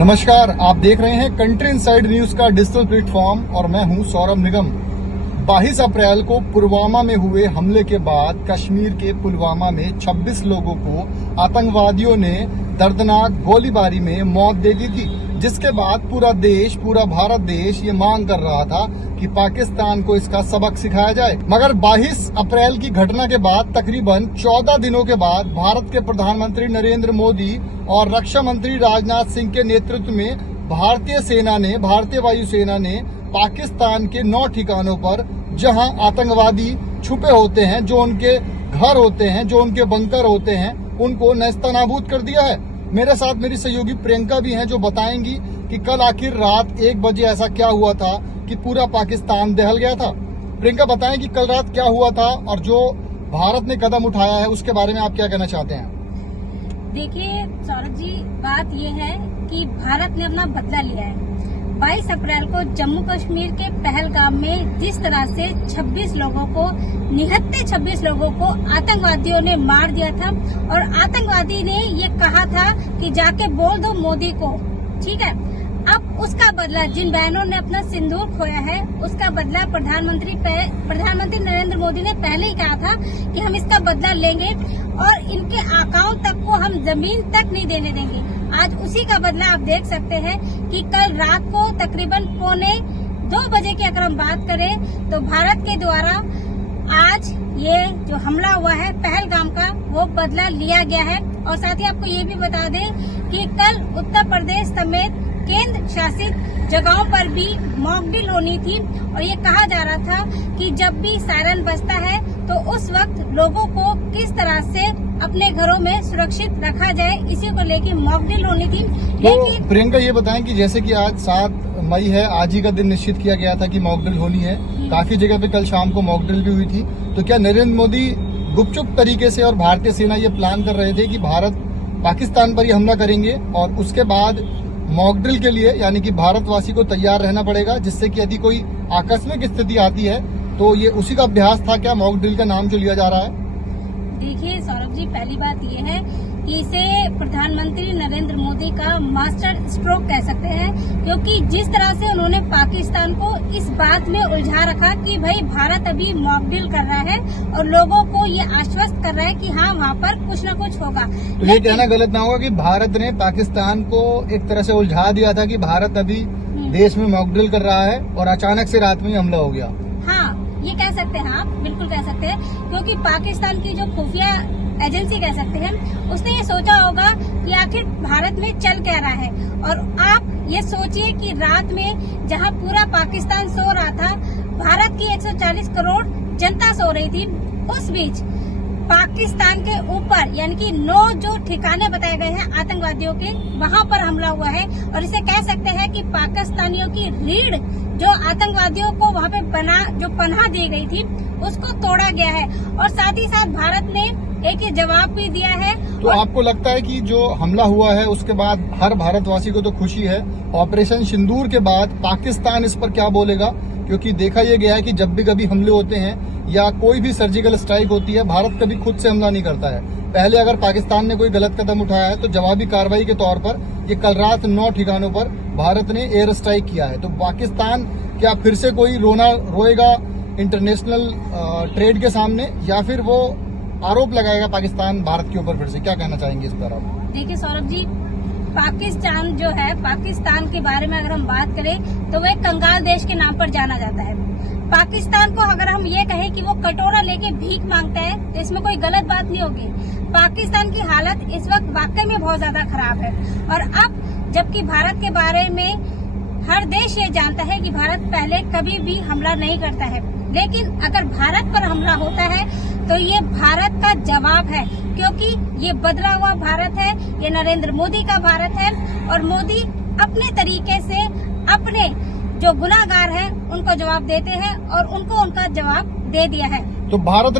नमस्कार, आप देख रहे हैं कंट्री इनसाइड न्यूज का डिजिटल प्लेटफॉर्म और मैं हूं सौरभ निगम। 22 अप्रैल को पुलवामा में हुए हमले के बाद कश्मीर के पुलवामा में 26 लोगों को आतंकवादियों ने दर्दनाक गोलीबारी में मौत दे दी थी, जिसके बाद पूरा भारत देश ये मांग कर रहा था कि पाकिस्तान को इसका सबक सिखाया जाए। मगर 22 अप्रैल की घटना के बाद तकरीबन 14 दिनों के बाद भारत के प्रधानमंत्री नरेंद्र मोदी और रक्षा मंत्री राजनाथ सिंह के नेतृत्व में भारतीय वायुसेना ने पाकिस्तान के 9 ठिकानों पर जहां आतंकवादी छुपे होते हैं, जो उनके घर होते हैं, जो उनके बंकर होते हैं, उनको नेस्तनाबूद कर दिया है। मेरे साथ मेरी सहयोगी प्रियंका भी हैं, जो बताएंगी कि कल आखिर रात 1 बजे ऐसा क्या हुआ था कि पूरा पाकिस्तान दहल गया था। प्रियंका, बताएं कि कल रात क्या हुआ था और जो भारत ने कदम उठाया है उसके बारे में आप क्या कहना चाहते हैं? देखिए सौरभ जी, बात ये है कि भारत ने अपना बदला लिया है। 22 अप्रैल को जम्मू कश्मीर के पहलगाम में जिस तरह से 26 लोगों को निहत्थे 26 लोगों को आतंकवादियों ने मार दिया था और आतंकवादी ने ये कहा था कि जाके बोल दो मोदी को, ठीक है। अब उसका बदला, जिन बहनों ने अपना सिंदूर खोया है, उसका बदला प्रधानमंत्री नरेंद्र मोदी ने पहले ही कहा था कि हम इसका बदला लेंगे और इनके अकाउंट तक को हम जमीन तक नहीं देने देंगे। आज उसी का बदला आप देख सकते हैं कि कल रात को तकरीबन 1:45 बजे की अगर हम बात करें तो भारत के द्वारा आज ये जो हमला हुआ है पहलगाम का, वो बदला लिया गया है। और साथ ही आपको ये भी बता दें कि कल उत्तर प्रदेश समेत केंद्र शासित जगहों पर भी मॉक ड्रिल होनी थी और ये कहा जा रहा था कि जब भी सायरन बजता है तो उस वक्त लोगों को किस तरह से अपने घरों में सुरक्षित रखा जाए, इसी को लेकर मॉक ड्रिल होनी थी। तो प्रियंका, ये बताएं कि जैसे कि आज 7 मई है, आज ही का दिन निश्चित किया गया था कि मॉक ड्रिल होनी है। काफी जगह पे कल शाम को मॉक ड्रिल भी हुई थी। तो क्या नरेंद्र मोदी गुपचुप तरीके से और भारतीय सेना ये प्लान कर रहे थे कि भारत पाकिस्तान पर ही हमला करेंगे और उसके बाद मॉक ड्रिल के लिए, यानी कि भारतवासी को तैयार रहना पड़ेगा, जिससे कि यदि कोई आकस्मिक स्थिति आती है तो ये उसी का अभ्यास था क्या मॉक ड्रिल का नाम जो लिया जा रहा है? देखिए सौरभ जी, पहली बात ये है कि इसे प्रधानमंत्री नरेंद्र मोदी का मास्टर स्ट्रोक कह सकते हैं, क्योंकि जिस तरह से उन्होंने पाकिस्तान को इस बात में उलझा रखा कि भाई भारत अभी मॉक ड्रिल कर रहा है और लोगों को ये आश्वस्त कर रहा है कि हाँ वहाँ पर कुछ न कुछ होगा। तो ये कहना गलत ना होगा कि भारत ने पाकिस्तान को एक तरह से उलझा दिया था कि भारत अभी देश में मॉक ड्रिल कर रहा है और अचानक से रात में हमला हो गया? हाँ, ये कह सकते हैं आप, बिल्कुल कह सकते हैं, क्योंकि पाकिस्तान की जो खुफिया एजेंसी कह सकते हैं, उसने ये सोचा होगा कि आखिर भारत में चल क्या रहा है। और आप ये सोचिए कि रात में जहां पूरा पाकिस्तान सो रहा था, भारत की 140 करोड़ जनता सो रही थी, उस बीच पाकिस्तान के ऊपर यानी कि 9 जो ठिकाने बताए गए हैं आतंकवादियों के, वहां पर हमला हुआ है। और इसे कह सकते हैं कि पाकिस्तानियों की रीढ़ जो आतंकवादियों को वहां पे पनाह दी गई थी, उसको तोड़ा गया है। और साथ ही साथ भारत ने एक ही जवाब भी दिया है। तो आपको लगता है कि जो हमला हुआ है उसके बाद हर भारतवासी को तो खुशी है, ऑपरेशन सिंदूर के बाद पाकिस्तान इस पर क्या बोलेगा? क्योंकि देखा यह गया है कि जब भी कभी हमले होते हैं या कोई भी सर्जिकल स्ट्राइक होती है, भारत कभी खुद से हमला नहीं करता है। पहले अगर पाकिस्तान ने कोई गलत कदम उठाया है तो जवाबी कार्रवाई के तौर पर ये कल रात 9 ठिकानों पर भारत ने एयर स्ट्राइक किया है। तो पाकिस्तान क्या फिर से कोई रोएगा इंटरनेशनल ट्रेड के सामने, या फिर वो आरोप लगाएगा पाकिस्तान भारत के ऊपर? फिर से क्या कहना चाहेंगे इस पर आप? देखिए सौरभ जी, पाकिस्तान जो है, पाकिस्तान के बारे में अगर हम बात करें तो वह कंगाल देश के नाम पर जाना जाता है। पाकिस्तान को अगर हम ये कहें कि वो कटोरा लेके भीख मांगता है तो इसमें कोई गलत बात नहीं होगी। पाकिस्तान की हालत इस वक्त वाकई में बहुत ज्यादा खराब है। और अब जबकि भारत के बारे में हर देश ये जानता है कि भारत पहले कभी भी हमला नहीं करता है, लेकिन अगर भारत पर हमला होता है तो ये भारत का जवाब है, क्योंकि ये बदला हुआ भारत है, ये नरेंद्र मोदी का भारत है। और मोदी अपने तरीके से अपने जो गुनाहगार हैं उनको जवाब देते हैं और उनको उनका जवाब दे दिया है। तो भारत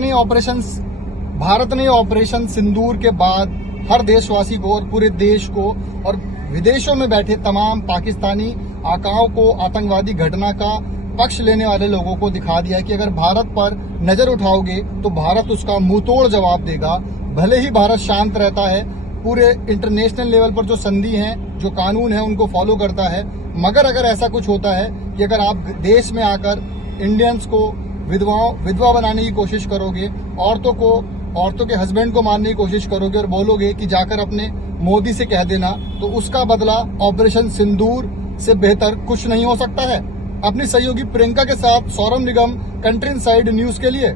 ने ऑपरेशन सिंदूर के बाद हर देशवासी को और पूरे देश को और विदेशों में बैठे तमाम पाकिस्तानी आकाओं को, आतंकवादी घटना का पक्ष लेने वाले लोगों को दिखा दिया है कि अगर भारत पर नजर उठाओगे तो भारत उसका मुंहतोड़ जवाब देगा। भले ही भारत शांत रहता है, पूरे इंटरनेशनल लेवल पर जो संधि हैं जो कानून है उनको फॉलो करता है। मगर अगर ऐसा कुछ होता है कि अगर आप देश में आकर इंडियंस को विधवा बनाने की कोशिश करोगे, औरतों के हस्बैंड को मारने की कोशिश करोगे और बोलोगे कि जाकर अपने मोदी से कह देना, तो उसका बदला ऑपरेशन सिंदूर से बेहतर कुछ नहीं हो सकता है। अपनी सहयोगी प्रियंका के साथ सौरभ निगम, कंट्री इनसाइड न्यूज के लिए।